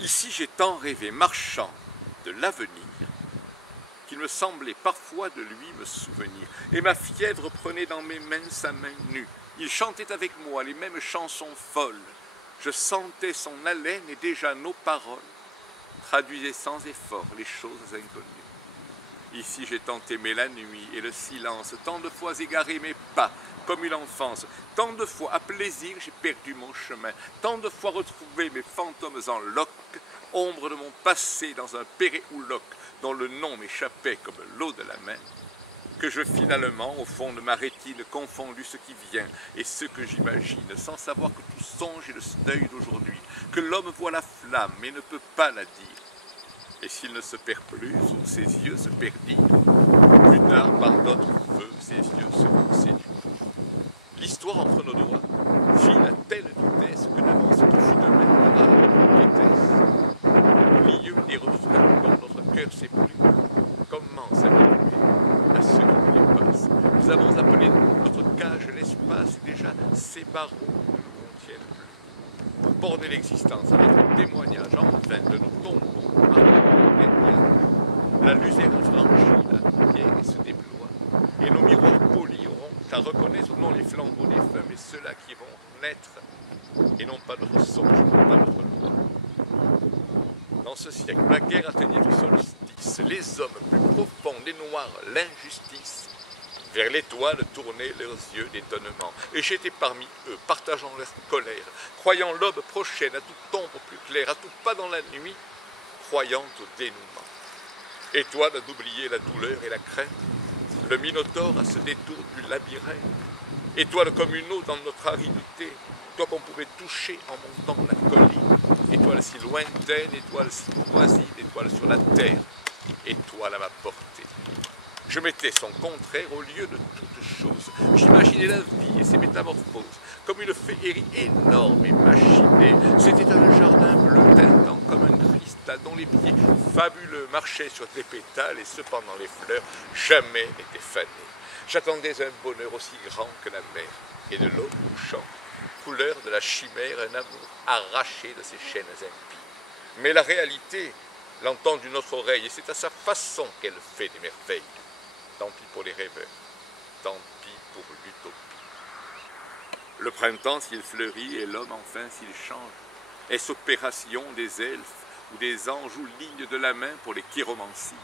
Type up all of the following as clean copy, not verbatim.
Ici j'ai tant rêvé, marchant de l'avenir, qu'il me semblait parfois de lui me souvenir. Et ma fièvre prenait dans mes mains sa main nue. Il chantait avec moi les mêmes chansons folles. Je sentais son haleine et déjà nos paroles traduisaient sans effort les choses inconnues. Ici j'ai tant aimé la nuit et le silence, tant de fois égaré mes pas, comme une enfance, tant de fois à plaisir j'ai perdu mon chemin, tant de fois retrouvé mes fantômes en loques, ombre de mon passé dans un péréouloque dont le nom m'échappait comme l'eau de la main, que je finalement, au fond de ma rétine, confondus ce qui vient et ce que j'imagine, sans savoir que tout songe est le deuil d'aujourd'hui, que l'homme voit la flamme et ne peut pas la dire. Et s'il ne se perd plus, ou ses yeux se perdirent, plus tard, par d'autres feux, ses yeux seront séduits. L'histoire entre nos doigts file à telle vitesse que devant ce qui fut demain, qu'était-ce? Au milieu des refrains dont notre cœur s'éplume, commence à minuer à ceux qui les passent. Nous avons appelé notre cage l'espace et déjà ces barreaux ne nous contiennent plus. Pour borner l'existence avec un témoignage en vain de nos tombons, la luzerne franchit la lumière et se déploie, et nos miroirs polis auront à reconnaître non les flambeaux des feux, mais ceux-là qui vont naître, et non pas notre songe, non pas notre loi. Dans ce siècle, la guerre atteignait le solstice, les hommes plus profonds, les noirs, l'injustice, vers l'étoile tournaient leurs yeux d'étonnement, et j'étais parmi eux, partageant leur colère, croyant l'aube prochaine à toute ombre plus claire, à tout pas dans la nuit, croyant au dénouement. Et toi d'oublier la douleur et la crainte, le minotaure à ce détour du labyrinthe, étoile comme une eau dans notre aridité, toi qu'on pouvait toucher en montant la colline, étoile si lointaine, étoile si oisive, étoile sur la terre, étoile à ma portée. Je mettais son contraire au lieu de toute chose. J'imaginais la vie et ses métamorphoses comme une féerie énorme et machinée. C'était un jardin bleu tintant comme un cristal dont les pieds fabuleux marchaient sur des pétales et cependant les fleurs jamais n'étaient fanées. J'attendais un bonheur aussi grand que la mer et de l'eau couchante, couleur de la chimère, un amour arraché de ses chaînes impies. Mais la réalité l'entend d'une autre oreille et c'est à sa façon qu'elle fait des merveilles. Tant pis pour les rêveurs, tant pis pour l'utopie. Le printemps s'il fleurit et l'homme enfin s'il change. Est-ce opération des elfes ou des anges ou ligne de la main pour les chiromancies?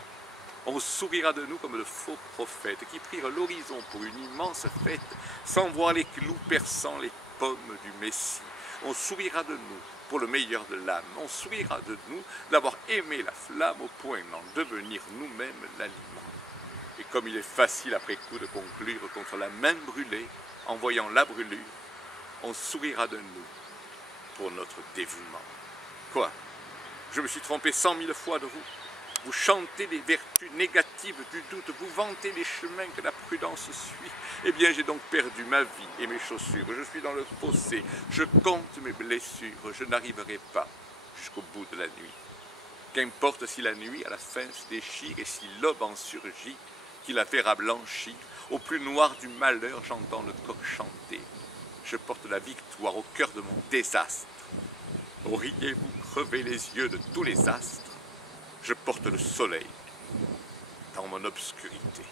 On sourira de nous comme de faux prophètes qui prirent l'horizon pour une immense fête sans voir les clous perçant les pommes du Messie. On sourira de nous pour le meilleur de l'âme. On sourira de nous d'avoir aimé la flamme au point d'en devenir nous-mêmes l'aliment. Et comme il est facile après coup de conclure contre la main brûlée, en voyant la brûlure, on sourira de nous pour notre dévouement. Quoi? Je me suis trompé 100 000 fois de vous. Vous chantez les vertus négatives du doute, vous vantez les chemins que la prudence suit. Eh bien, j'ai donc perdu ma vie et mes chaussures. Je suis dans le fossé, je compte mes blessures. Je n'arriverai pas jusqu'au bout de la nuit. Qu'importe si la nuit à la fin se déchire et si l'aube en surgit, qui la verra blanchir. Au plus noir du malheur, j'entends le coq chanter. Je porte la victoire au cœur de mon désastre. Auriez-vous crevé les yeux de tous les astres? Je porte le soleil dans mon obscurité.